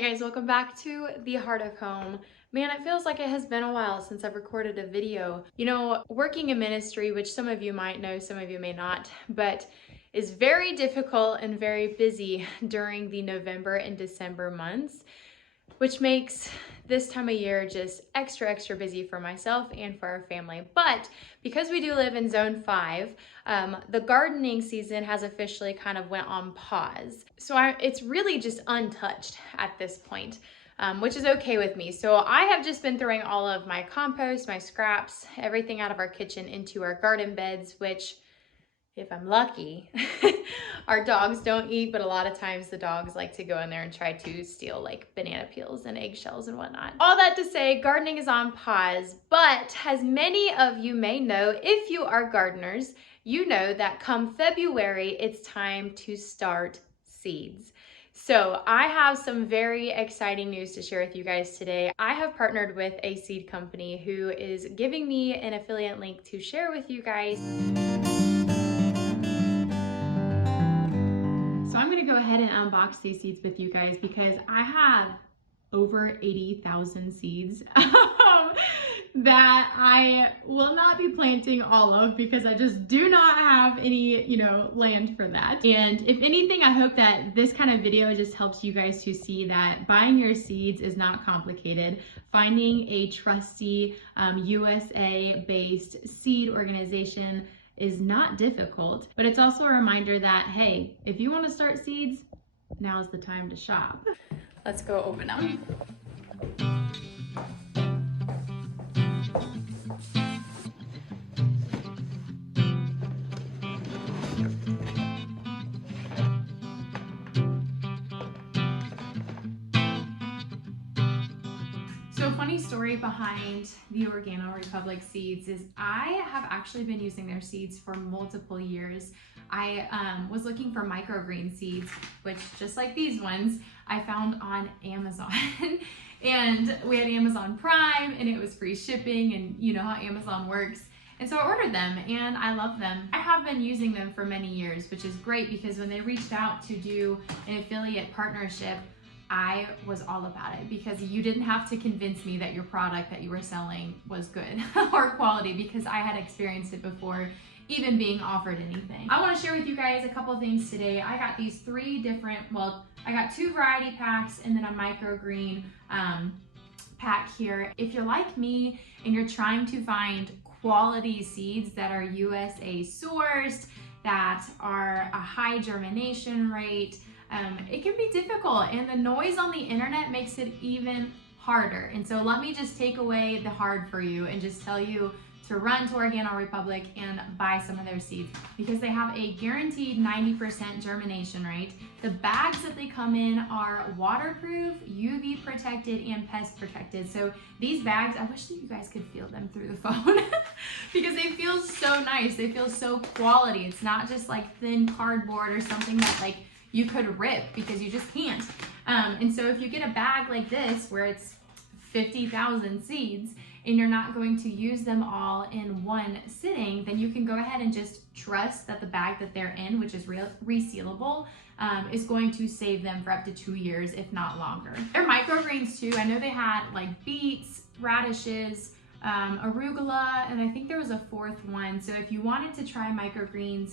Hey guys, welcome back to the Heart of Home. Man, it feels like it has been a while since I've recorded a video. You know, working in ministry, which some of you might know, some of you may not, but is very difficult and very busy during the November and December months, which makes this time of year just extra busy for myself and for our family. But because we do live in zone 5, the gardening season has officially kind of went on pause. So it's really just untouched at this point, which is okay with me. So I have just been throwing all of my compost, my scraps, everything out of our kitchen into our garden beds, which, if I'm lucky, our dogs don't eat, but a lot of times the dogs like to go in there and try to steal like banana peels and eggshells and whatnot. All that to say, gardening is on pause, but as many of you may know, if you are gardeners, you know that come February, it's time to start seeds. So I have some very exciting news to share with you guys today. I have partnered with a seed company who is giving me an affiliate link to share with you guys. So I'm gonna go ahead and unbox these seeds with you guys because I have over 80,000 seeds that I will not be planting all of because I just do not have any, land for that. And if anything, I hope that this kind of video just helps you guys to see that buying your seeds is not complicated. Finding a trusty USA-based seed organization is not difficult, but it's also a reminder that, hey, if you want to start seeds, now's the time to shop. Let's go open them. So funny story behind the Organo Republic seeds is I have actually been using their seeds for multiple years. I was looking for microgreen seeds, which just like these ones, I found on Amazon. And we had Amazon Prime and it was free shipping, and you know how Amazon works. And so I ordered them and I love them. I have been using them for many years, which is great because when they reached out to do an affiliate partnership, I was all about it because you didn't have to convince me that your product that you were selling was good or quality, because I had experienced it before even being offered anything. I want to share with you guys a couple of things today. I got these 3 different, I got 2 variety packs and then a microgreen pack here. If you're like me and you're trying to find quality seeds that are USA sourced, that are a high germination rate, it can be difficult, and the noise on the internet makes it even harder. And so let me just take away the hard for you and just tell you to run to Organo Republic and buy some of their seeds because they have a guaranteed 90% germination rate. The bags that they come in are waterproof, UV protected, and pest protected. So these bags, I wish that you guys could feel them through the phone because they feel so nice. They feel so quality. It's not just like thin cardboard or something that like you could rip, because you just can't. And so if you get a bag like this where it's 50,000 seeds and you're not going to use them all in one sitting, then you can go ahead and just trust that the bag that they're in, which is resealable, is going to save them for up to 2 years, if not longer. They're microgreens too. I know they had like beets, radishes, arugula, and I think there was a 4th one. So if you wanted to try microgreens,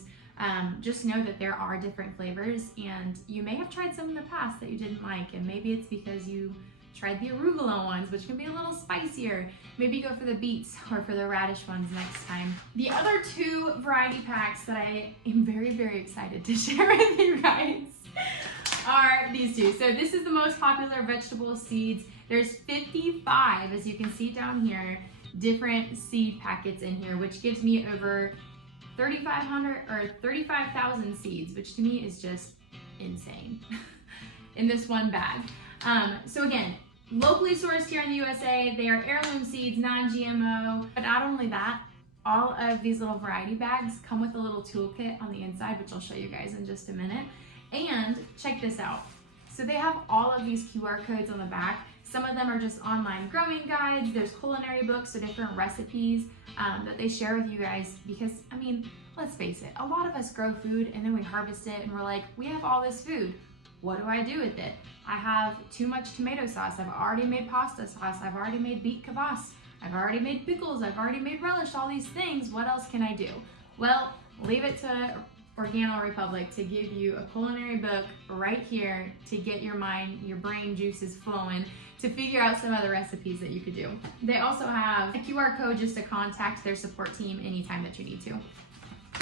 just know that there are different flavors, and you may have tried some in the past that you didn't like, and maybe it's because you tried the arugula ones, which can be a little spicier. Maybe go for the beets or for the radish ones next time. The other 2 variety packs that I am very excited to share with you guys are these 2. So this is the most popular vegetable seeds. There's 55, as you can see down here, different seed packets in here, which gives me over 3,500 or 35,000 seeds, which to me is just insane in this one bag. So again, locally sourced here in the USA. They are heirloom seeds, non-GMO. But not only that, all of these little variety bags come with a little toolkit on the inside, which I'll show you guys in just a minute. And check this out. So they have all of these QR codes on the back. Some of them are just online growing guides. There's culinary books, so different recipes that they share with you guys, because, I mean, let's face it, a lot of us grow food and then we harvest it and we're like, we have all this food. What do I do with it? I have too much tomato sauce. I've already made pasta sauce. I've already made beet kvass. I've already made pickles. I've already made relish, all these things. What else can I do? Well, leave it to Organo Republic to give you a culinary book right here to get your mind, your brain juices flowing to figure out some other recipes that you could do. They also have a QR code just to contact their support team anytime that you need to.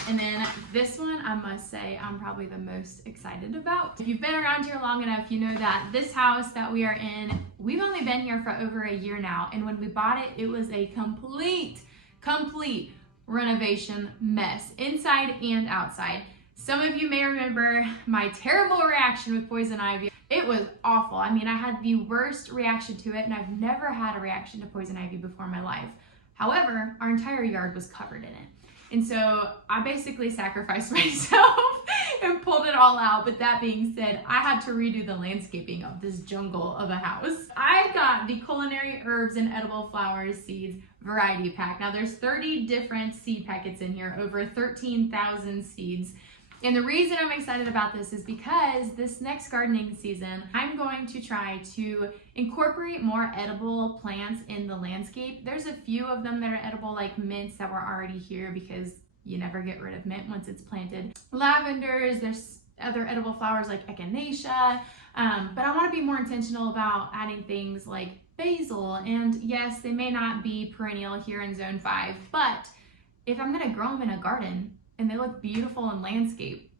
And then this one, I must say, I'm probably the most excited about. If you've been around here long enough, you know that this house that we are in, we've only been here for over a year now. And when we bought it, it was a complete renovation mess, inside and outside. Some of you may remember my terrible reaction with poison ivy. It was awful. I mean, I had the worst reaction to it, and I've never had a reaction to poison ivy before in my life. However, our entire yard was covered in it. And so I basically sacrificed myself and pulled it all out. But that being said, I had to redo the landscaping of this jungle of a house. I got the culinary herbs and edible flowers seeds variety pack. Now there's 30 different seed packets in here, over 13,000 seeds. And the reason I'm excited about this is because this next gardening season, I'm going to try to incorporate more edible plants in the landscape. There's a few of them that are edible, like mints that were already here because you never get rid of mint once it's planted. Lavenders, there's other edible flowers like echinacea, but I want to be more intentional about adding things like basil. And yes, they may not be perennial here in Zone 5, but if I'm going to grow them in a garden, and they look beautiful in landscape,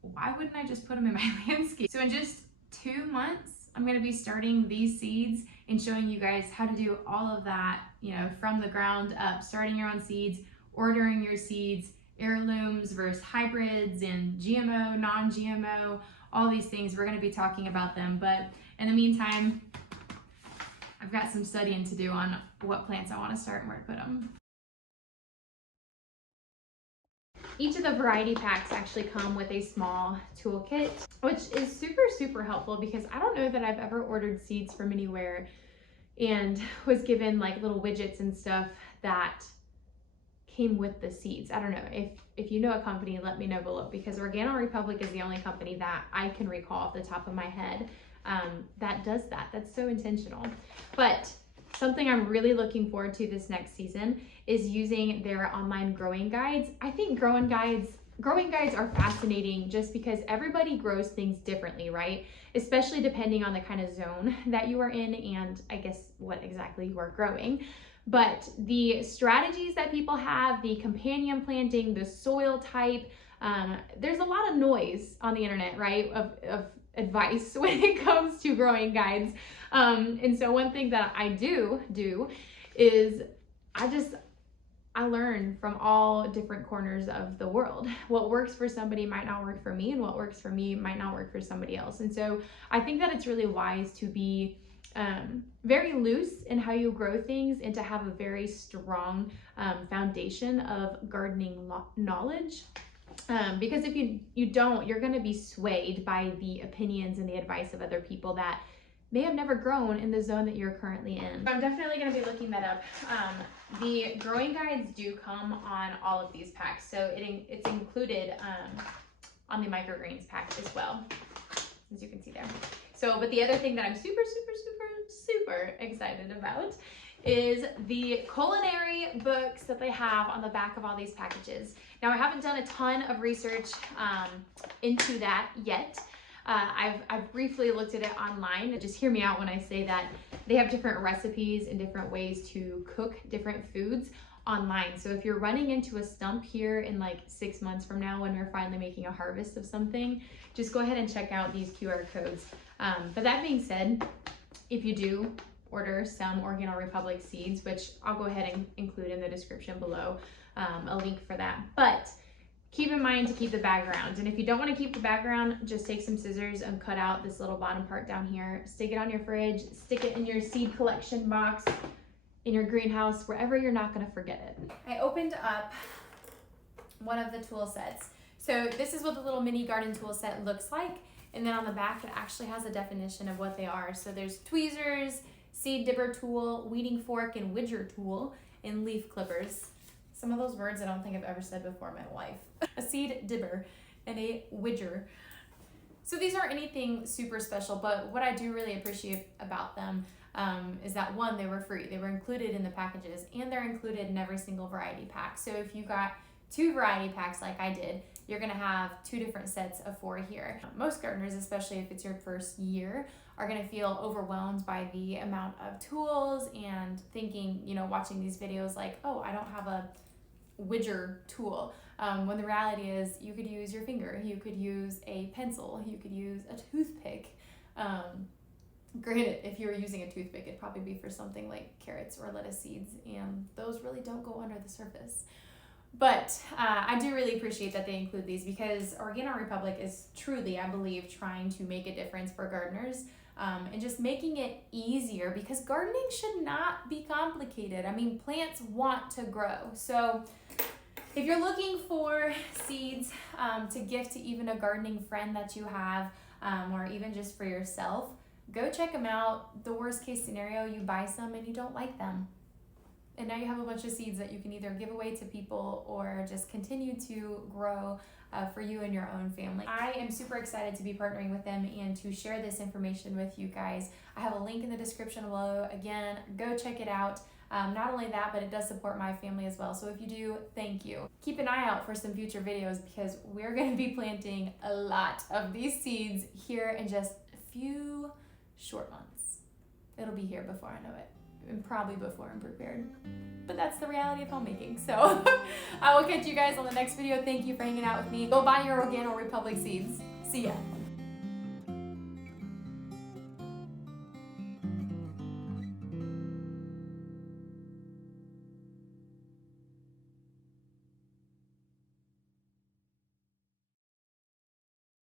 why wouldn't I just put them in my landscape? So in just 2 months, I'm gonna be starting these seeds and showing you guys how to do all of that, you know, from the ground up, starting your own seeds, ordering your seeds, heirlooms versus hybrids, and GMO, non-GMO, all these things. We're gonna be talking about them, but in the meantime, I've got some studying to do on what plants I wanna start and where to put them. Each of the variety packs actually come with a small toolkit, which is super helpful because I don't know that I've ever ordered seeds from anywhere and was given like little widgets and stuff that came with the seeds. I don't know. If you know a company, let me know below, because Organo Republic is the only company that I can recall off the top of my head that does that. That's so intentional. But something I'm really looking forward to this next season is using their online growing guides. I think growing guides are fascinating just because everybody grows things differently, right? Especially depending on the kind of zone that you are in and I guess what exactly you are growing. But the strategies that people have, the companion planting, the soil type, there's a lot of noise on the internet, right, of advice when it comes to growing guides. And so one thing that I do is I learn from all different corners of the world. What works for somebody might not work for me, and what works for me might not work for somebody else. And so I think that it's really wise to be very loose in how you grow things and to have a very strong foundation of gardening knowledge. Because if you don't, you're going to be swayed by the opinions and the advice of other people that may have never grown in the zone that you're currently in. So I'm definitely going to be looking that up. The growing guides do come on all of these packs, so it's included on the microgreens pack as well, as you can see there. So, but the other thing that I'm super excited about is the culinary books that they have on the back of all these packages. Now, I haven't done a ton of research into that yet. I've briefly looked at it online. Just hear me out when I say that they have different recipes and different ways to cook different foods online. So if you're running into a stump here in like 6 months from now when we're finally making a harvest of something, just go ahead and check out these QR codes. But that being said, if you do order some Organo Republic seeds, which I'll go ahead and include in the description below, a link for that. But keep in mind to keep the background. And if you don't want to keep the background, just take some scissors and cut out this little bottom part down here, stick it on your fridge, stick it in your seed collection box, in your greenhouse, wherever you're not going to forget it. I opened up one of the tool sets. So this is what the little mini garden tool set looks like. And then on the back, it actually has a definition of what they are. So there's tweezers, seed dibber tool, weeding fork, and widger tool, and leaf clippers. Some of those words I don't think I've ever said before in my life. A seed dibber and a widger. So these aren't anything super special, but what I do really appreciate about them is that one, they were free. They were included in the packages, and they're included in every single variety pack. So if you got 2 variety packs like I did, you're gonna have 2 different sets of 4 here. Most gardeners, especially if it's your first year, are gonna feel overwhelmed by the amount of tools and thinking, you know, watching these videos like, oh, I don't have a widger tool. When the reality is you could use your finger, you could use a pencil, you could use a toothpick. Granted, if you were using a toothpick, it'd probably be for something like carrots or lettuce seeds, and those really don't go under the surface. But I do really appreciate that they include these, because Organo Republic is truly, I believe, trying to make a difference for gardeners and just making it easier, because gardening should not be complicated. I mean, plants want to grow. So if you're looking for seeds to gift to even a gardening friend that you have, or even just for yourself, go check them out. The worst case scenario, you buy some and you don't like them. And now you have a bunch of seeds that you can either give away to people or just continue to grow for you and your own family. I am super excited to be partnering with them and to share this information with you guys. I have a link in the description below. Again, go check it out. Not only that, but it does support my family as well. So if you do, thank you. Keep an eye out for some future videos, because we're going to be planting a lot of these seeds here in just a few short months. It'll be here before I know it, and probably before I'm prepared. But that's the reality of homemaking. So I will catch you guys on the next video. Thank you for hanging out with me. Go buy your Organo Republic seeds. See ya.